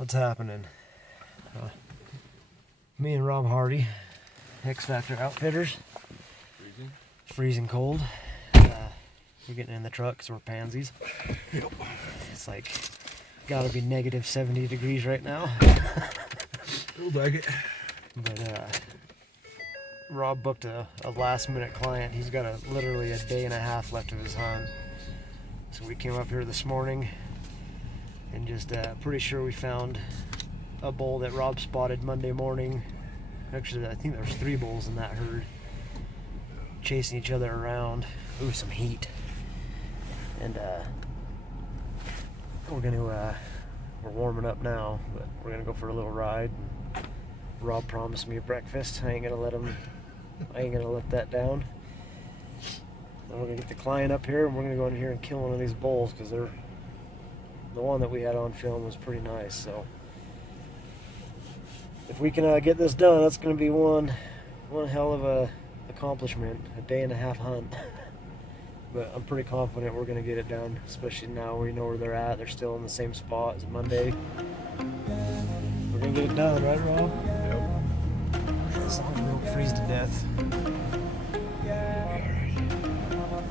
What's happening? Me and Rob Hardy, X Factor Outfitters. Freezing? Freezing cold. We're getting in the truck because we're pansies. Yep. It's like gotta be negative 70 degrees right now. We'll bag it. But Rob booked a last minute client. He's got literally a day and a half left of his hunt. So we came up here this morning and just pretty sure we found a bull that Rob spotted Monday morning. Actually, I think there was 3 bulls in that herd chasing each other around. Ooh, some heat. And we're warming up now, but we're gonna go for a little ride. Rob promised me a breakfast. I ain't gonna let that down. Then we're gonna get the client up here and we're gonna go in here and kill one of these bulls because the one that we had on film was pretty nice. So if we can get this done, that's gonna be one hell of a accomplishment, a day and a half hunt. But I'm pretty confident we're gonna get it done, especially now we know where they're at. They're still in the same spot as Monday. We're gonna get it done, right, Rob? Yep. As long as we don't freeze to death.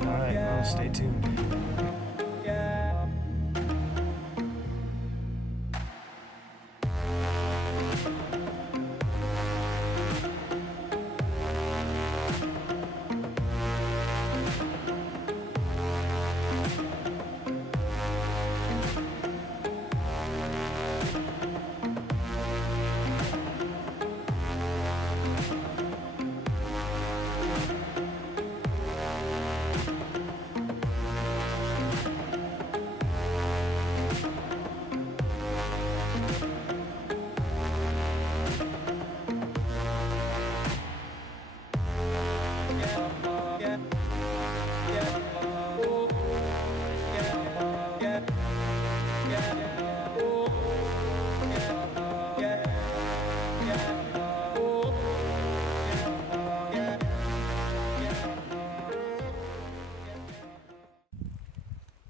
Alright, well, stay tuned.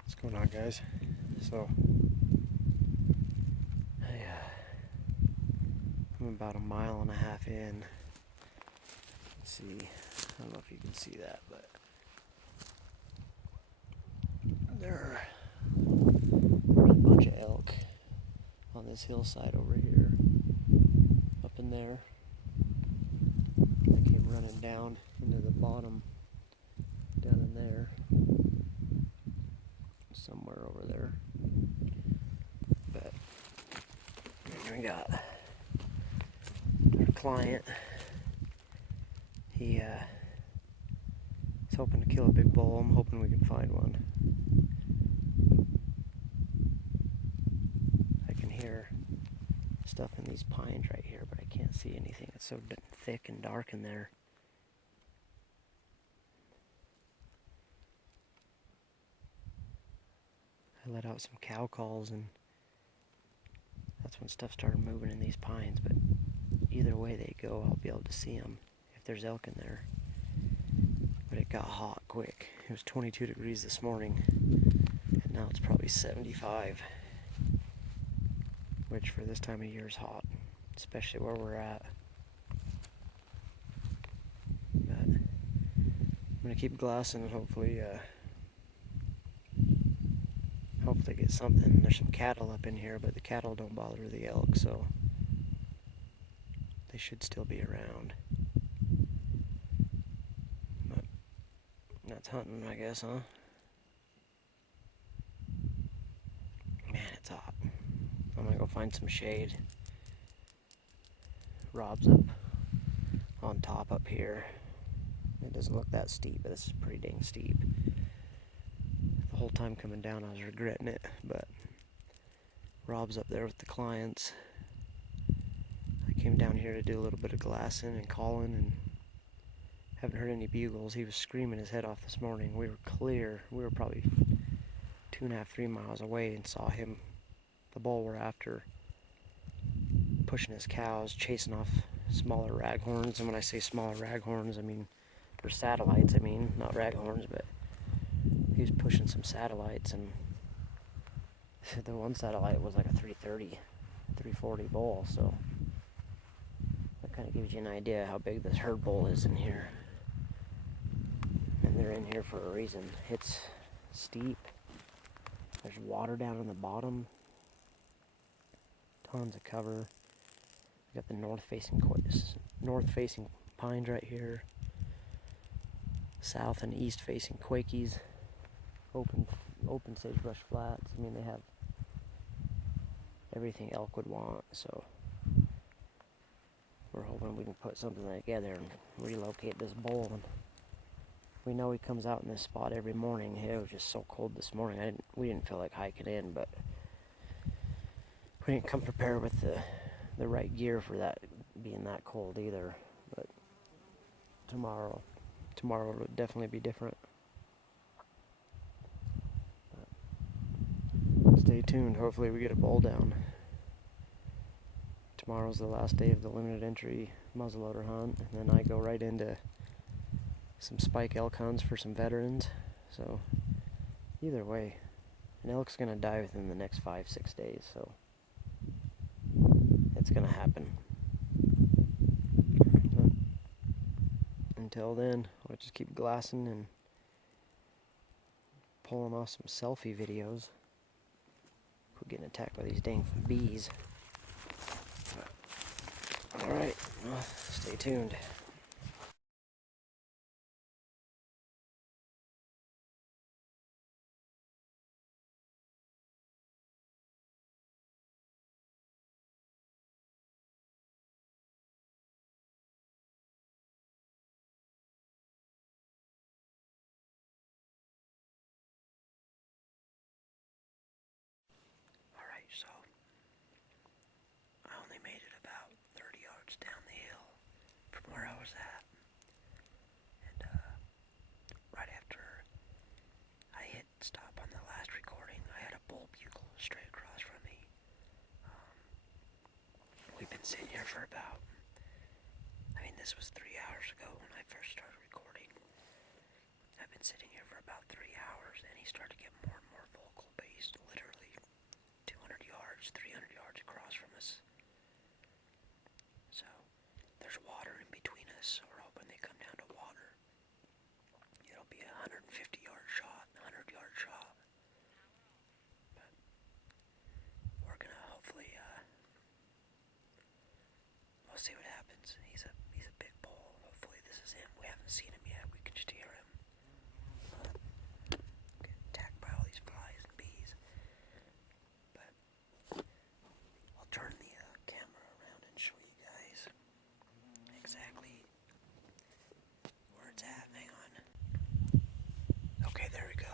What's going on, guys? So I'm about 1.5 miles in. Let's see, I don't know if you can see that, but there's a bunch of elk on this hillside over here, up in there. They came running down into the bottom, down in there, somewhere over there. But we got our client. He's hoping to kill a big bull. I'm hoping we can find one. I can hear stuff in these pines right here, but I can't see anything. It's so thick and dark in there. I let out some cow calls and that's when stuff started moving in these pines, but either way they go, I'll be able to see them if there's elk in there. But it got hot quick. It was 22 degrees this morning and now it's probably 75, which for this time of year is hot, especially where we're at. But I'm gonna keep glassing and hopefully get something. There's some cattle up in here, but the cattle don't bother the elk, so they should still be around. But that's hunting, I guess, huh? Man, it's hot. I'm gonna go find some shade. Rob's up on top up here. It doesn't look that steep, but this is pretty dang steep. The whole time coming down I was regretting it, but Rob's up there with the clients. I came down here to do a little bit of glassing and calling and haven't heard any bugles. He was screaming his head off this morning. We were clear. We were probably 2.5, 3 miles away and saw him, the bull we're after, pushing his cows, chasing off smaller raghorns. And when I say smaller raghorns, I mean, or satellites, I mean, not raghorns, but he was pushing some satellites, and the one satellite was like a 330 340 bowl, so that kind of gives you an idea how big this herd bowl is in here. And they're in here for a reason. It's steep. There's water down on the bottom. Tons of cover. We got the north-facing pines right here. South and east-facing Quakies. Open sagebrush flats. I mean, they have everything elk would want, so we're hoping we can put something together and relocate this bowl. And we know he comes out in this spot every morning. It was just so cold this morning. We didn't feel like hiking in, but we didn't come prepared with the right gear for that being that cold either. But tomorrow will definitely be different. But stay tuned. Hopefully we get a bowl down. Tomorrow's the last day of the limited entry muzzleloader hunt, and then I go right into some spike elk hunts for some veterans. So either way, an elk's gonna die within the next 5-6 days, so it's gonna happen. But until then, I'll just keep glassing and pulling off some selfie videos. Quit getting attacked by these dang bees. Alright, well, stay tuned. Alright, so I only made it about 30 yards down the hill from where I was at. And right after I hit stop on the last recording, I had a bull bugle straight across from me. We've been sitting here for about, this was 3 hours ago when I first started recording. I've been sitting here for about 3 hours, and he started to get more and more vocal based, literally 200 yards, 300 yards across from us. So there's water in between us, so we're hoping they come down to water. It'll be a 150-yard shot, 100-yard shot. But we're gonna hopefully, we'll see what happens. He's a big bull. Hopefully this is him. We haven't seen him yet. We can just hear him. Get attacked by all these flies and bees. But I'll turn the camera around and show you guys exactly where it's at. Hang on. Okay, there we go.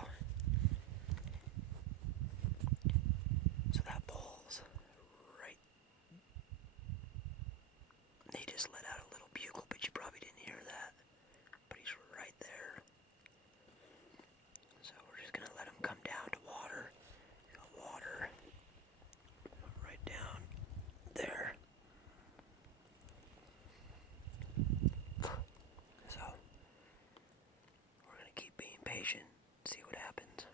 So that bull's right. He just let out a little bugle, but you probably didn't hear that. But he's right there. So we're just gonna let him come down to water. Water right down there. So we're gonna keep being patient, see what happens.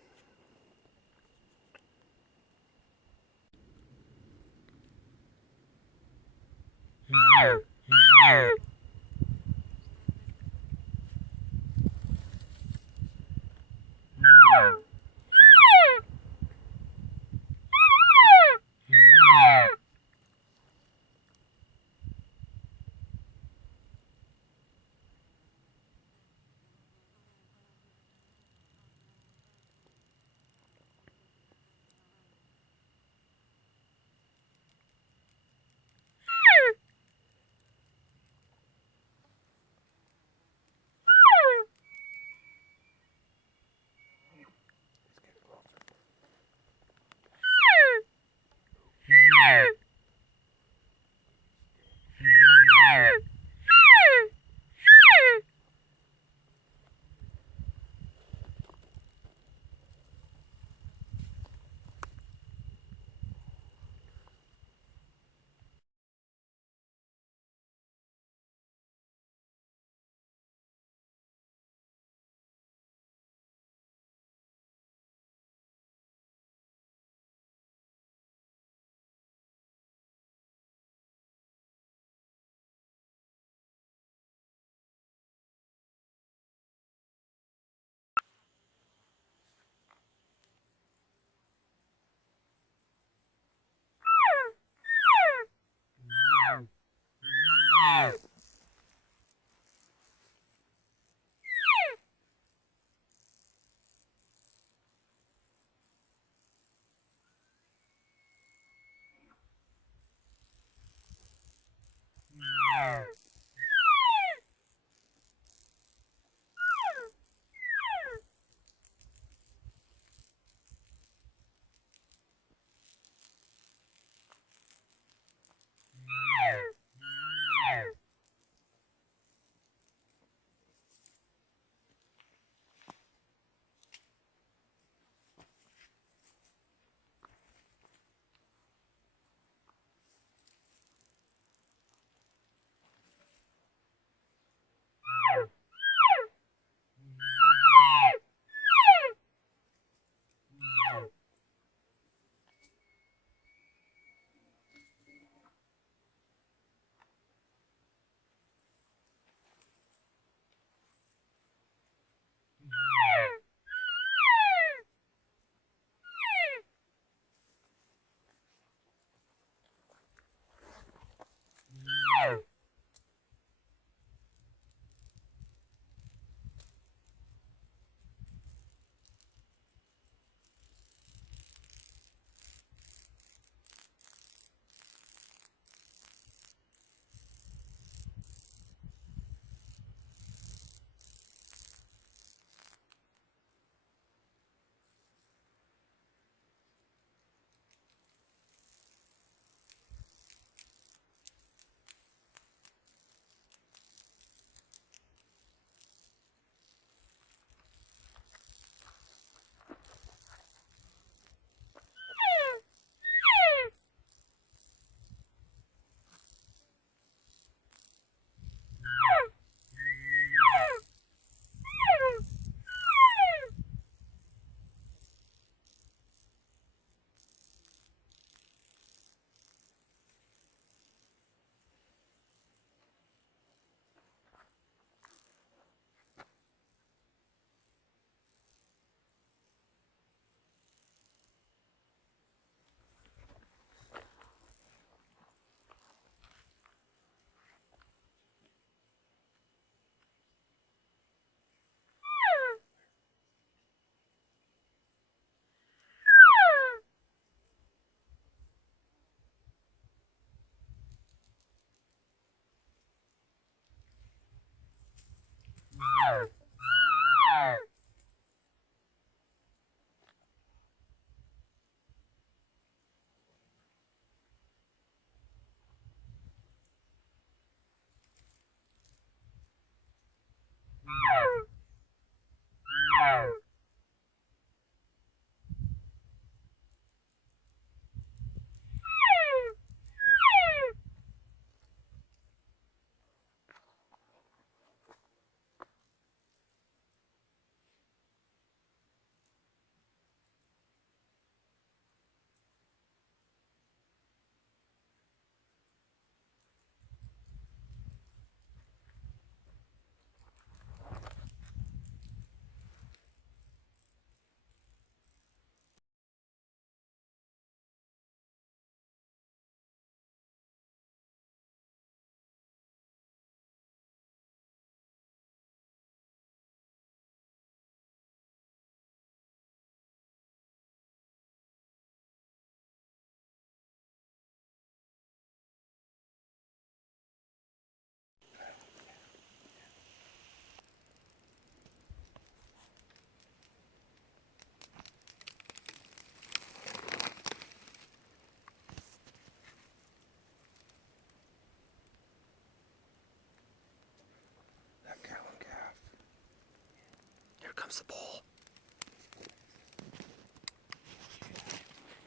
comes the bull.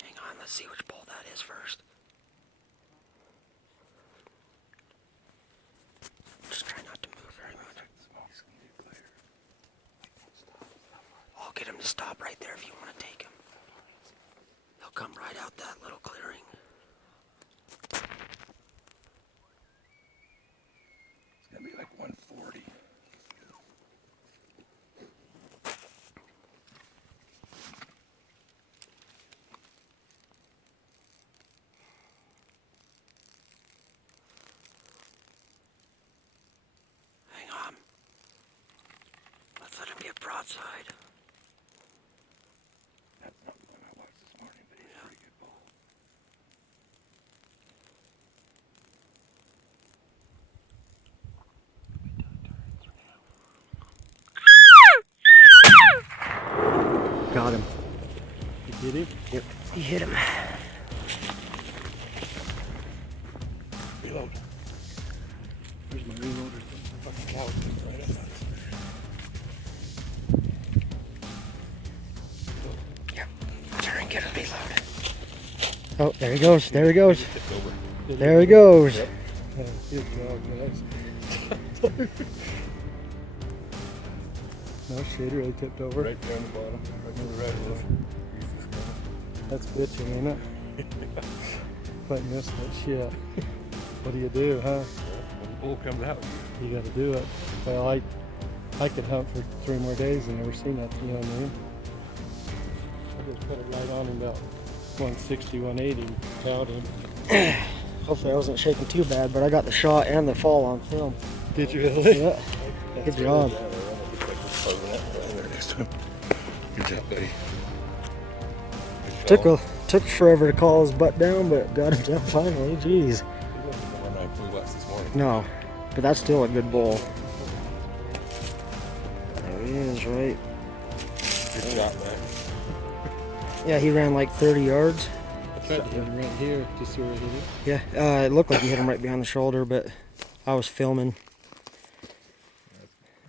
Hang on, let's see which bull that is first. Just try not to move very much. I'll get him to stop right there if you want to take him. He'll come right out that little clearing. It's gonna be like 140. Hang on. Let's let him get broadside. That's not the one I watched this morning, but he's a pretty good bull. Got him. You did it? Yep, he hit him. Reload. Where's my reloader? Fucking cow is right up on us. Yep, turn and get a reload. Oh, there he goes, there he goes. Tipped over. There he goes. Yep. Good job, guys. No shit, really tipped over. Right down the bottom. Right near the red roof. He's just gonna. That's bitching, ain't it? If I missed that shit. What do you do, huh? When the bull comes out, You gotta do it. Well, I could hunt for 3 more days and never see nothing, you know what I mean? I just put it right on him about 160, 180, cowed him. Hopefully I wasn't shaking too bad, but I got the shot and the fall on film. Did you really? Yeah, good job. There next to him. Good job, buddy. Took forever to call his butt down, but got him down finally. Jeez. He wasn't the one I flew last this morning. No, but that's still a good bull. There he is, right? Good shot, man. Yeah, he ran like 30 yards. I tried to hit him right here, just see where he hit it. Yeah, it looked like he hit him right behind the shoulder, but I was filming.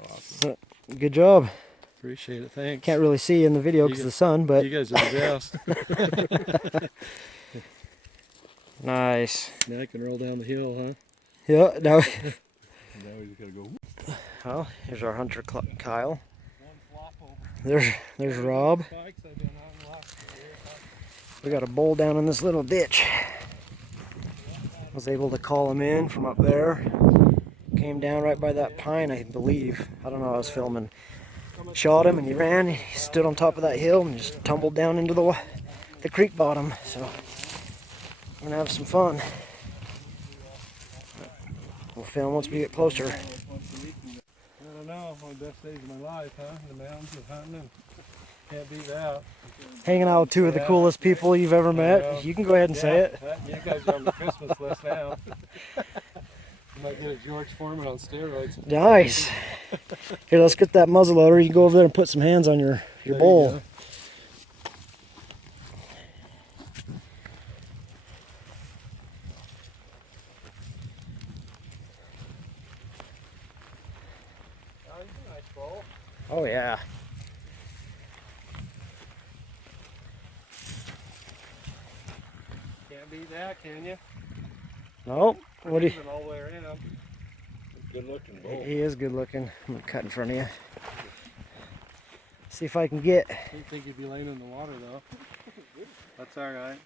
Awesome. Good job. Appreciate it, thanks. Can't really see in the video because of the sun, but You guys are the best. nice. Now I can roll down the hill, huh? Yeah, now, Now we just gotta go. well, here's our hunter Kyle. One flop over. There's Rob. Spikes I've been on last year. We got a bull down in this little ditch. Was able to call him in from up there. Came down right by that pine, I believe. I don't know, I was filming. Shot him and he ran. He stood on top of that hill and just tumbled down into the creek bottom. So we're gonna have some fun. We'll film once we get closer. I don't know, one of the best days of my life, huh? In the mountains with hunting, and can't beat that. Hanging out with 2 of the coolest people you've ever know. met. You can go ahead and say it. You guys are on the Christmas list now. You might get a George Foreman on steroids. Nice. Here, let's get that muzzleloader. You can go over there and put some hands on your There you bowl. go. Oh, he's a nice bowl. Oh yeah. Can't beat that, can you? Nope. What do you? Even all the way around. Good looking bull. He is good looking. I'm gonna cut in front of you. See if I can get. Didn't think he'd be laying in the water though. That's all right.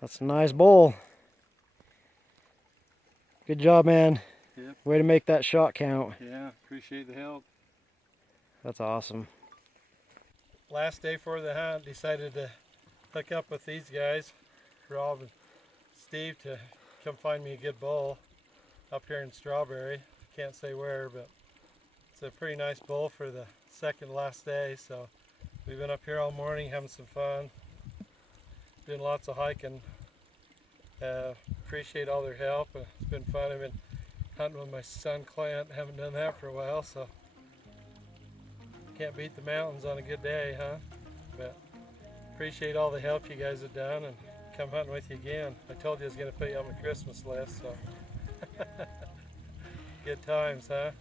That's a nice bowl. Good job, man. Yep. Way to make that shot count. Yeah, appreciate the help. That's awesome. Last day for the hunt, decided to hook up with these guys, Rob and Steve, to come find me a good bull up here in Strawberry. Can't say where, but it's a pretty nice bull for the second last day. So we've been up here all morning having some fun, doing lots of hiking. Appreciate all their help. It's been fun. I've been hunting with my son Clint. Haven't done that for a while, so can't beat the mountains on a good day, huh? But appreciate all the help you guys have done, and come hunting with you again. I told you I was going to put you on my Christmas list, so good times, huh?